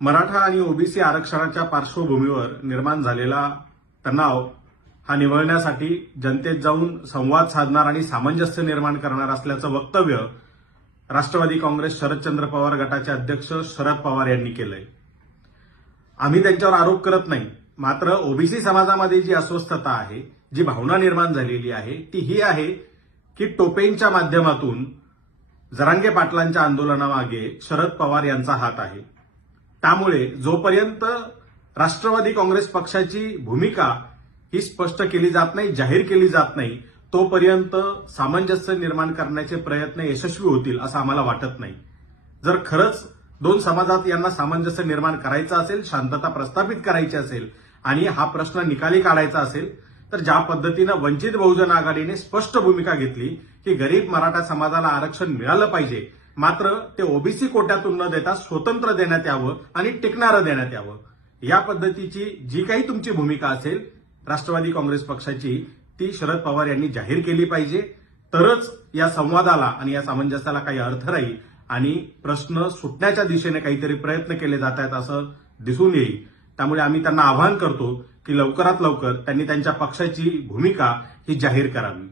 मराठा आणि ओबीसी आरक्षणाच्या पार्श्वभूमीवर निर्माण झालेला तणाव हा निवळण्यासाठी जनतेत जाऊन संवाद साधणार आणि सामंजस्य निर्माण करणार असल्याचं वक्तव्य राष्ट्रवादी काँग्रेस शरदचंद्र पवार गटाचे अध्यक्ष शरद पवार यांनी केलंय. आम्ही त्यांच्यावर आरोप करत नाही मात्र ओबीसी समाजामध्ये जी अस्वस्थता आहे जी भावना निर्माण झालेली आहे ती ही आहे की टोपेंच्या माध्यमातून जरांगे पाटलांच्या आंदोलनामागे शरद पवार यांचा हात आहे. त्यामुळे जोपर्यंत राष्ट्रवादी काँग्रेस पक्षाची भूमिका ही स्पष्ट केली जात नाही जाहीर केली जात नाही तोपर्यंत सामंजस्य निर्माण करण्याचे प्रयत्न यशस्वी होतील असं आम्हाला वाटत नाही. जर खरंच दोन समाजात यांना सामंजस्य निर्माण करायचं असेल शांतता प्रस्थापित करायची असेल आणि हा प्रश्न निकाली काढायचा असेल तर ज्या पद्धतीनं वंचित बहुजन आघाडीने स्पष्ट भूमिका घेतली की गरीब मराठा समाजाला आरक्षण मिळालं पाहिजे मात्र ते ओबीसी कोट्यातून न देता स्वतंत्र देण्यात यावं आणि टिकणारं देण्यात यावं. या पद्धतीची जी काही तुमची भूमिका असेल राष्ट्रवादी काँग्रेस पक्षाची ती शरद पवार यांनी जाहीर केली पाहिजे. तरच या संवादाला आणि या सामंजस्याला काही अर्थ राहील आणि प्रश्न सुटण्याच्या दिशेने काहीतरी प्रयत्न केले जात आहेत असं दिसून येईल. त्यामुळे आम्ही त्यांना आवाहन करतो की लवकरात लवकर त्यांनी त्यांच्या पक्षाची भूमिका ही जाहीर करावी.